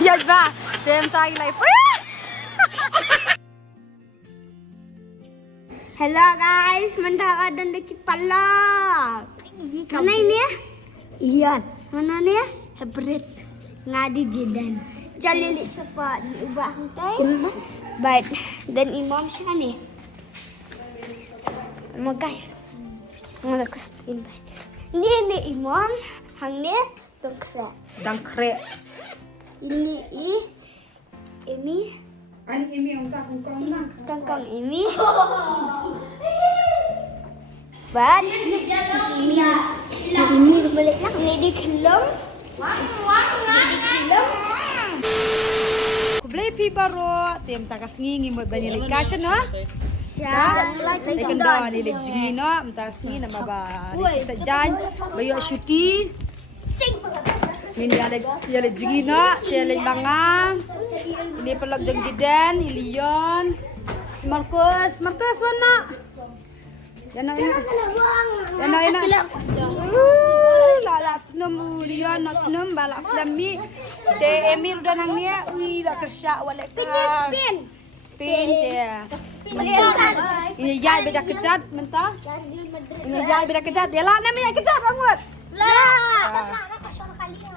Ya ba, tem tayo lay pa. Hello guys, mentara dan deki palak. Mana ini ya? Ian. Mana ni ya? Hybrid. Ngadi Jidan. Jalili siapa diubah hantai? Siapa? Baik. Dan Imam siapa ni? Nama guys. Mana kespin baik. Ini Imam, hang ni dongkrak. Dangkre. Ini Emi. Ani Emi ang kangkong na. Kangkang Emi. Ban. Ini balik nak ni di kelong. Kublay pi baro, tem takas ngingi mo banili kasya no? Siya, ikan daw nili jingi no, mtas ngi na baba. Sa jan, bayo syuti. Ini yale jingi no, yale banga. Ini pelok jeng Jidan, Ilion, Marcus mana? Yana. Lala num Ilion num balak selami. Te Emir dan hang nia, la kersya walek ka. Spin dia. Ini jai beda kejat mentah. Ini jai beda kejat. Dia lah namanya kejat banget.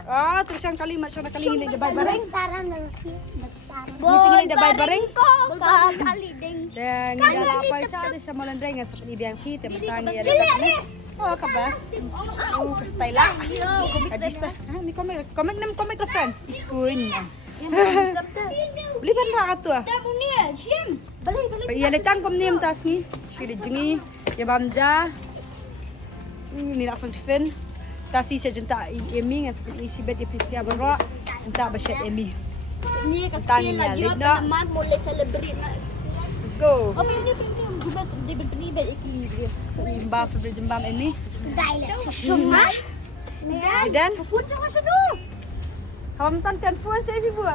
Oh, terus yang kali masyarakat kali ini debat bareng. Ini tinggal debat bareng. Dan dia apa saja sama lendeng seperti biangki teman-teman ya dekat. Oh, kabas. Oh, kastai lah. Kajista. Ni komik reference. Iskun. Beli bandar tu ah. Beli. Ya letang kom ni mentas ni. Sudah jengi. Ya bamja. Ni langsung tifen. Tasi saya jenta Emi yang seperti si bet episia berok. Entah basyat Emi. Ini kasih lagi teman boleh celebrate nak. Let's go. Apa ni jumpa di berbeda iklim dia. Jembam favorite jembam Emi. Cuma Jidan. Phone jangan sedih. Kamu tantian phone saya ibu.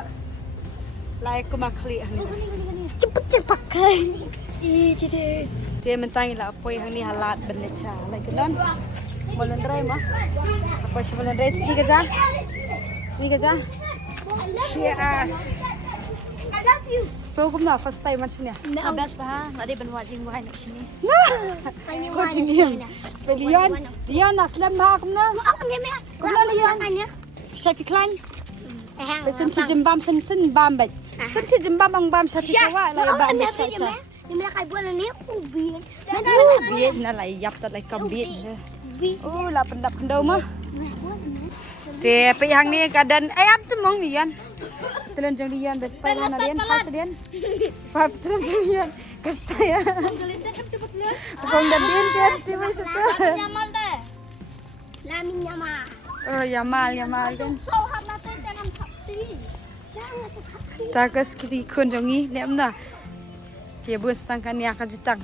Like aku makli hang. cepet pakai. Jadi Dia mentangi lah apa yang ni halat beneca. Like kenan. Bolan dry mah. Apa sih bolan dry? Ni kerja. Yes. I love you. So kumna first time macam ni. Abas pa, ada benwat jing wine kat sini. Kau sini. Lian aslam ha kumna. Aku ni meh. Kumna lian. Saya fiklan. Sen ti jembam sen bam bat. Sen ti jembam ang bam sa ti sawa la bam sa sa. Ni mela kai bulan ni ubi. Biet na la yap ta la kambiet. Oh, la pendap kendau mah. Te pe hang ni kadan ap tu mong lian. Telan jang lian bestai na lian pas lian. Pap telan lian. Bestai ya. Kong dan din kan ti mai sa. Nyamal deh. Lamin nyama. Oh, yamal kan. So hama tu jangan kapti. Takas kiti kun jongi nem na. Dia bus tangkan ni akan jutang.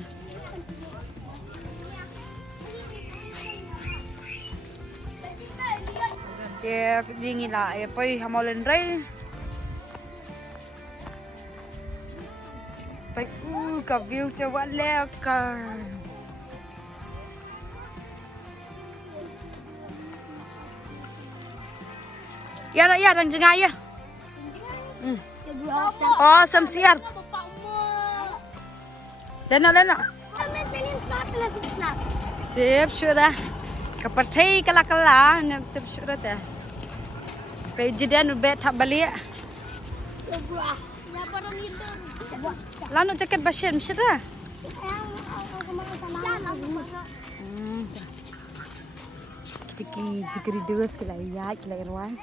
Dia dingin lah, poi hamalan ray. Poi ka view te wala ka. Ya dan jengah ya. Oh, samsiar. Dan nak. Tip sudah. Keperti kala ni tip sudah dah. Pejidan ubet tak balik. Lalu jaket basir mesti dah. Kita jigri dua sekali ya, kita irwan.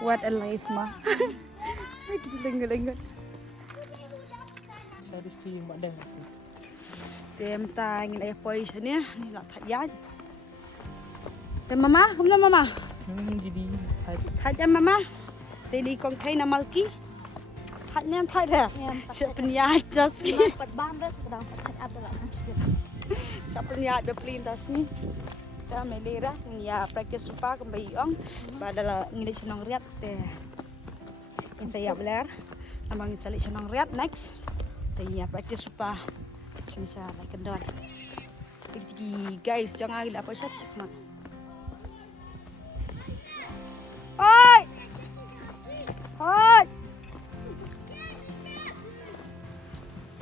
What a life mah. Kita dengar. Saya di Madang. Tem ta ngin ay poi sini ni la thak ya. Tem mama, kumna mama. Jadi Thak jam mama. Te di kong thai na malki. Thak nem thak dah. Siap peniat daski. Pat bam dah sedang pat up dah. Siap peniat dah plin daski. Ta melera ya practice supa kembali ong. Badala ngin senong riat te. Kan saya belar. Abang salik senong riat next. Te ya practice supa. Sini saya like kendor. Tinggi guys, jangan gila apa saja cuma. Hai.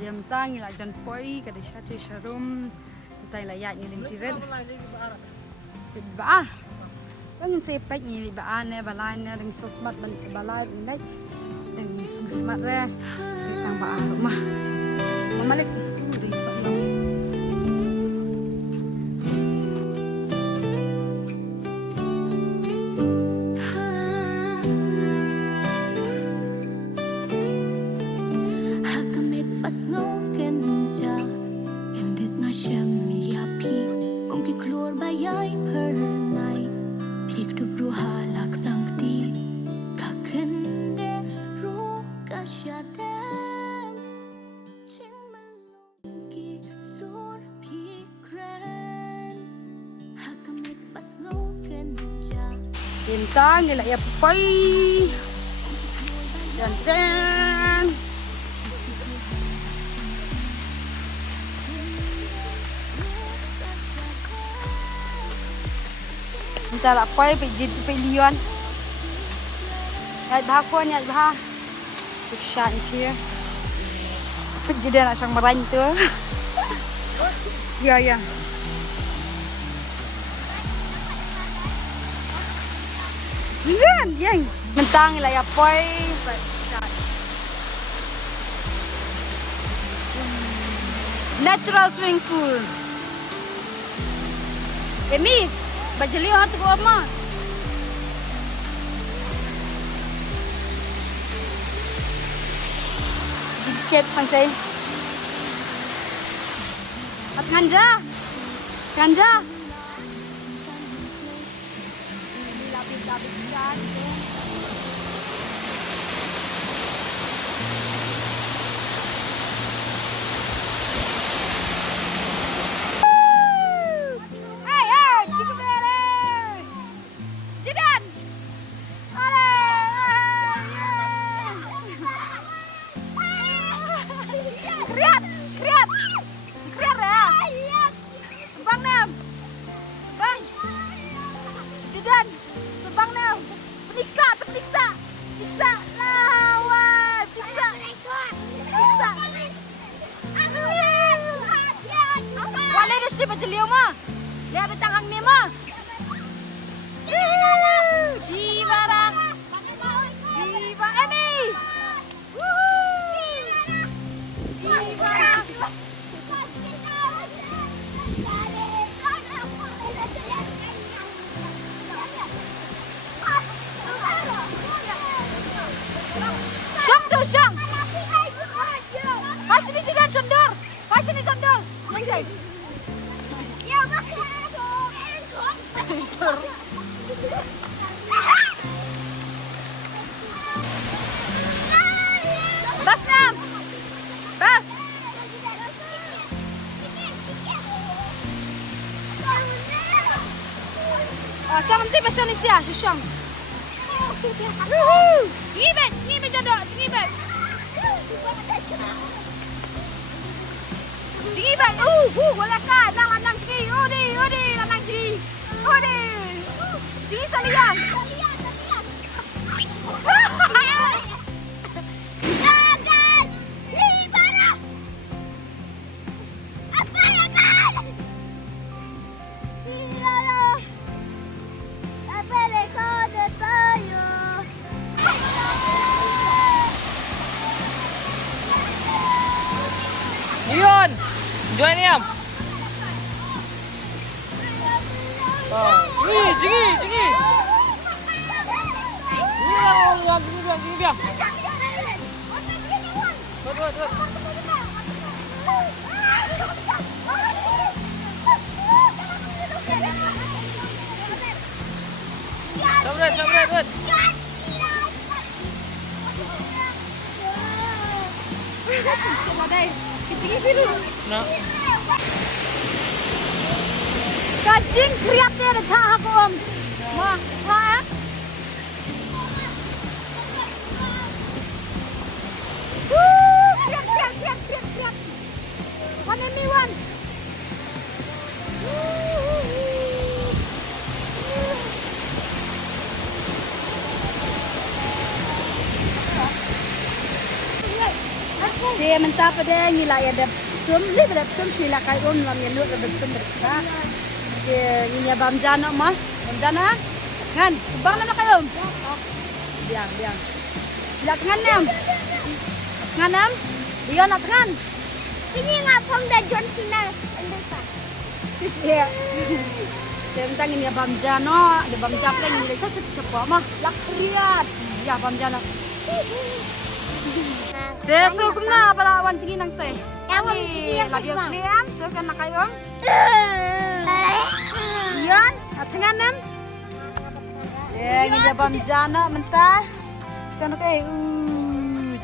Diam tangi lah jan poi kada syati sharum. Tay layak ni lim tiret. Ba. Bang sepek ni ba ane balai ne deng sosmat ban sebalai ndai. Deng sosmat re. Tang ba rumah. Mamalik. Bintang nila ya pay. Jan jan. Minta lah pay pijit pilihan. Yat bahkuan yat bah. Fiksan sih. Pijit nak sang merain tu. Ya ya. Zidan, yang mentang lah ya poi. Natural swimming pool. Emi, bajeli hatu ko ama. Dikit santai. At ganja. Ganja. Bajeliau mah, lihat di tangan ni mah. Di barang, di barang Emi. Di barang. Syang tu syang. Pasini jangan condor, pasini condor. Nanti. Bas nam, bas. Syang nanti pasal ni sia, syang. Ngibet jadok, ngibet. Ngibet, boleh kan? Lanang segi, odi, lanang segi, odi. Segi salian. Yun! Join niam! Jingi! Jingi biang! Buat. Sabret. Nah. Kacing kriatnya ada cah aku om. Wah, kriat. One me one. Dia mentah pada nila ya ada sum dia ada sum sila kai lam ya lu ada sum berka. Dia ni bamjana mah. Bamjana. Ngan, sebang mana kai Biang. Bila tengan nam. Tengan nam. Dia nak tengan. Ini ngapong dah John Cena. Sis ya. Dia mentang ini bamjana, ada bamjana yang mereka siapa mah lak riat. Ya bamjana. Desu kumna pala wan cingin nang teh. Ya, wan cingin lagi kliam, tu kan nak kayu. Ian, atengan nam. Ya, ini dia bamjana mentah. Sana kai.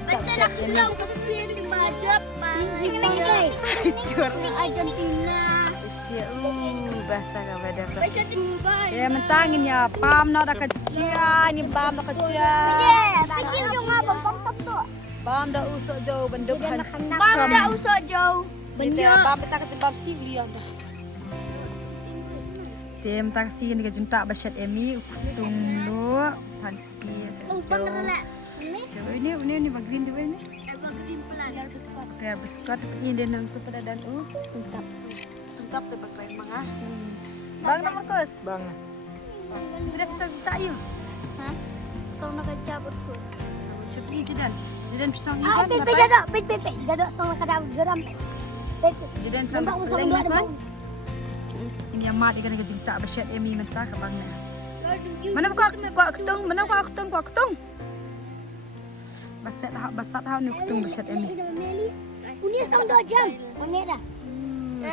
Tak siap ini. Lau kespian di majap, Bang. Tidur. Argentina. Istia. Bahasa ka beda. Bahasa Dubai. Ya mentangin ya, pam nak dah kecil, ni pam dah kecil. Kecil dong abang pompak tu. Pam dah usuk jauh benduk han. Bang dah usah jauh. Benya pam betak kecebab si lian dah. Tem taksi ni kejuntak basyat emi tunggu pasti jauh. Jauh ini bagrin dia ni. Biar biskot ni dia nang tu pada dan tuntap tu bakrai mangah. Bang nomor kos. Bang. Tidak bisa juta you. Hah? Song nak cabut tu. Cepi jedan. Jedan pisang ni Ah, kan. pepe jadok, pepe. Jadok song nak ada geram. Pepe. Jedan sampai keleng kan. Ini amat ikan kejuntak basyat emi mentah ke bang. Mana kuat ketung, mana kuat ketung. Basat hau ni ketung basyat emi. Punya song 2 jam. Mana dah?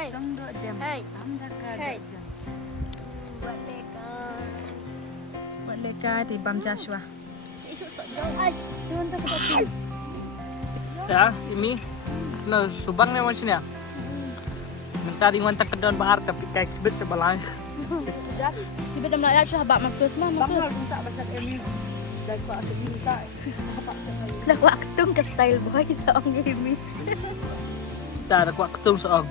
Sang 2 jam. Anda ka jam. Buat leka di Bam Joshua. Tuan tu kita. Ya, ini. No, subang ni macam ni ya. Minta di wantak kedon bahar tapi kai sebut sebelah. Tiba dah nak sahabat makus mah. Bang harus minta basyat emi. Dan kuat secinta. Dah waktu ke style boy song ini. Tak ada kuat ketung soang.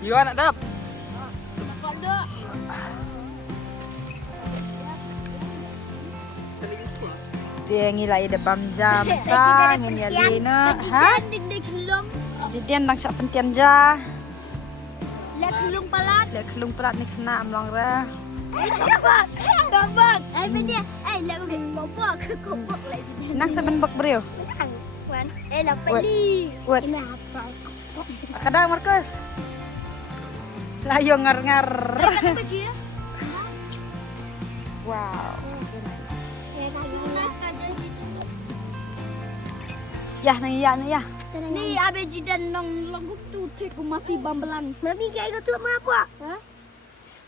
You anak dap. Dia ngilai de bamja mentang ini alina. Ha? Jidian nang sak pentian ja. Lek kelung palat. Lek kelung pelat ni kena amlong ra. Gabak. Dia. Lek udah bobok. Kopok lagi. Nak saban bak brio. Wan. Lah peli. Wet. Ini apa? Kadang Markus. Layo ngar-ngar. Kata baju ya. Wow. Sunas kajian. Ya nang iya ya. Ni abe jidan nang lagu tu tek masih bambelang. Mami kayak gitu sama apa? Ha?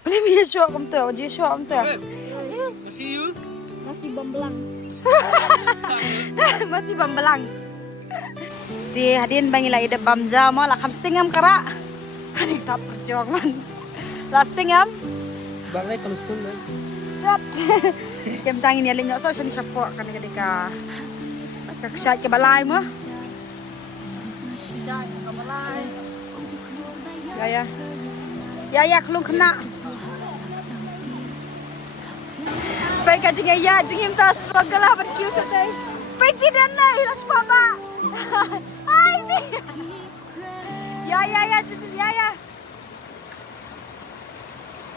Boleh biar syok kamu tu, wajib syok kamu tu. Masih you? Masih bambelang. Masih bambelang. Di hadirin bangila ide bamja mo lah kamstingam kara. Adik tak perjuangan. Lastingam. Bangay kalau pun lah. Chat. Kem tangin ya linyok so sini support kan ketika kaksat ke balai mo. Ya kelung kena. Baik aja ya jengim tas bagala berkiu sedai. Pejidan na ilas papa. Hai ni. Ya.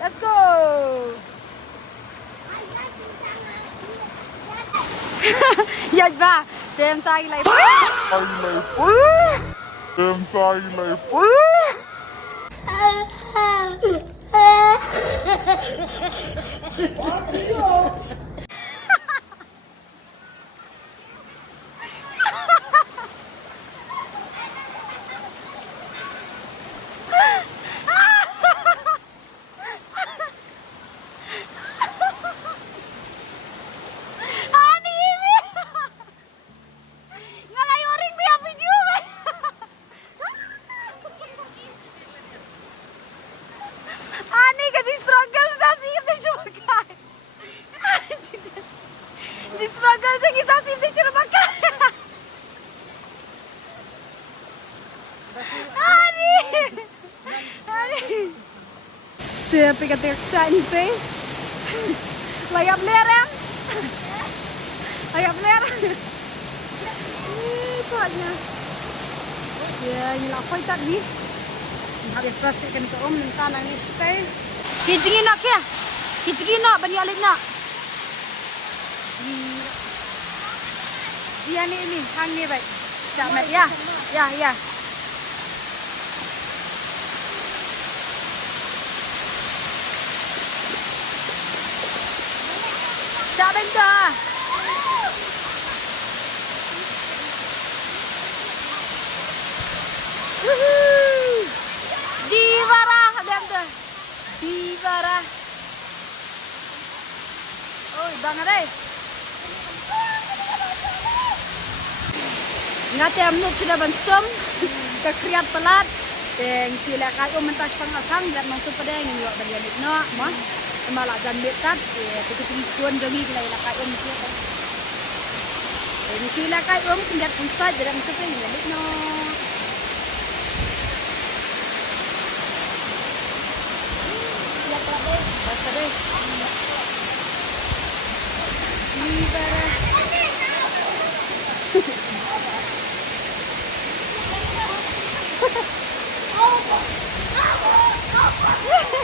Let's go. Ya ba, dem tay lai. Tapi kata cantik. Layap lereng. Layap lereng. Kuatnya. Ya, nila koy tak ni. Hari proses kan ke om nang tanang ni stay. Kijingin nak ya. Kijingin nak bani alik nak. Dia ni hang ni baik. Syamat ya. Ya. Syamat dah. Divara kadang tu. Divara. Oh, bang ada. Ngati amno sudah bansum ke kriat pelat. Deng sila kai mentas pangasang dan mangsu pedeng yo badian no mah. Malah jan betat begitu tuan jogi lai la kai siapa. Deng sila kai kendat pusat dalam sepeng no.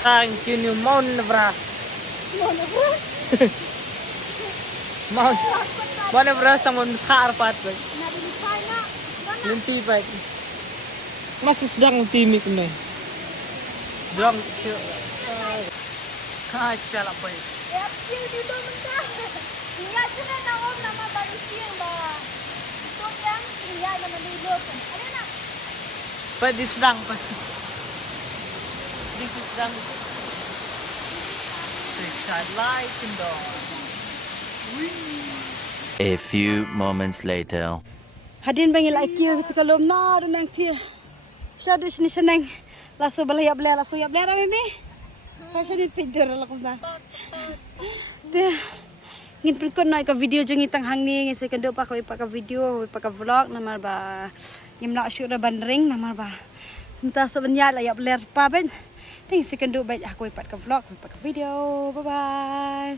Thank you new Mount Everest. Mount Everest ang Mount Arfat. Nanti pa. Masih sedang timik ni. Dong. Kaca lah boy. But this sedang pa. This is sedang. Side light and dong. A few moments later. Hadin bangil IQ ketika lom na nang tia. Syadu sini seneng. Lasu balaya bela lasu ya bela mimi. Pasal dit tidur lah kumna. Dia ngin perkon na ka video jeng itang hang ni ngin second pa ko ipa ka video ipa ka vlog namar ba. Ngim nak shoot na bandring namar ba. Entah sebenarnya lah ya bela pa ben. Ting second ba ako ipa ka vlog ipa ka video. Bye bye.